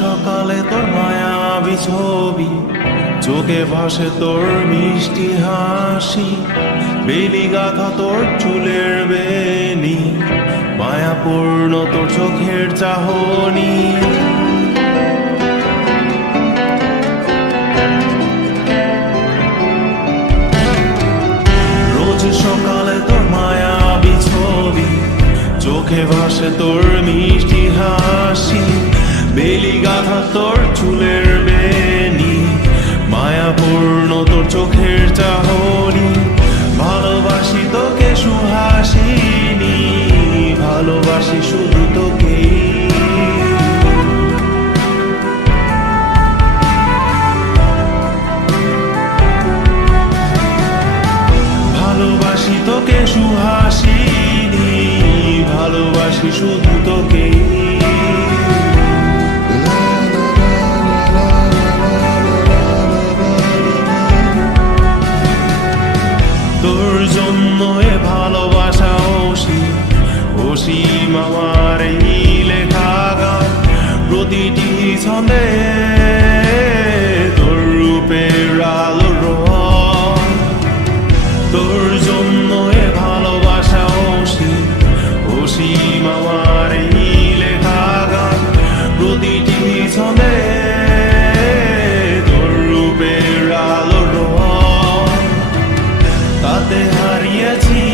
সকালে তোর মায়াবি ছবি, চোখে ভাসে তোর মিষ্টি হাসি, বেলি গাথা তোর চুলের বেনি মায়াপূর্ণ তোর চোখের চাহনি। রোজ সকালে তোর মায়াবি ছবি, চোখে ভাসে তোর মিষ্টি হাসি বেলি গাথা তোর চুলের বেনি, মায়াপূর্ণ তোর চোখের চাহনি, ভালোবাসি তোকে সুহাসিনী, ভালোবাসি শুধু তোকেই। ভালোবাসি তোকে সুহাসিনী, ভালোবাসি শুধু তোকে আমার এই লেখা প্রতিটি ছন্দে তোর রূপের তোর জন্য ভালোবাসা লেখা গান প্রতিটি ছন্দে তোর রূপের আলো রং তাতে হারিয়েছি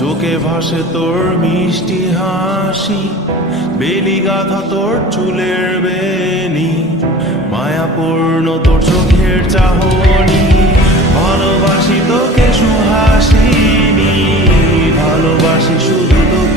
চোখে ভাসে তোর মিষ্টি হাসি, বেলি গাথা তোর চুলের বেনি মায়াপূর্ণ তোর চোখের চাহনি, ভালোবাসি তোকে সুহাসিনী, ভালোবাসি শুধু তোকে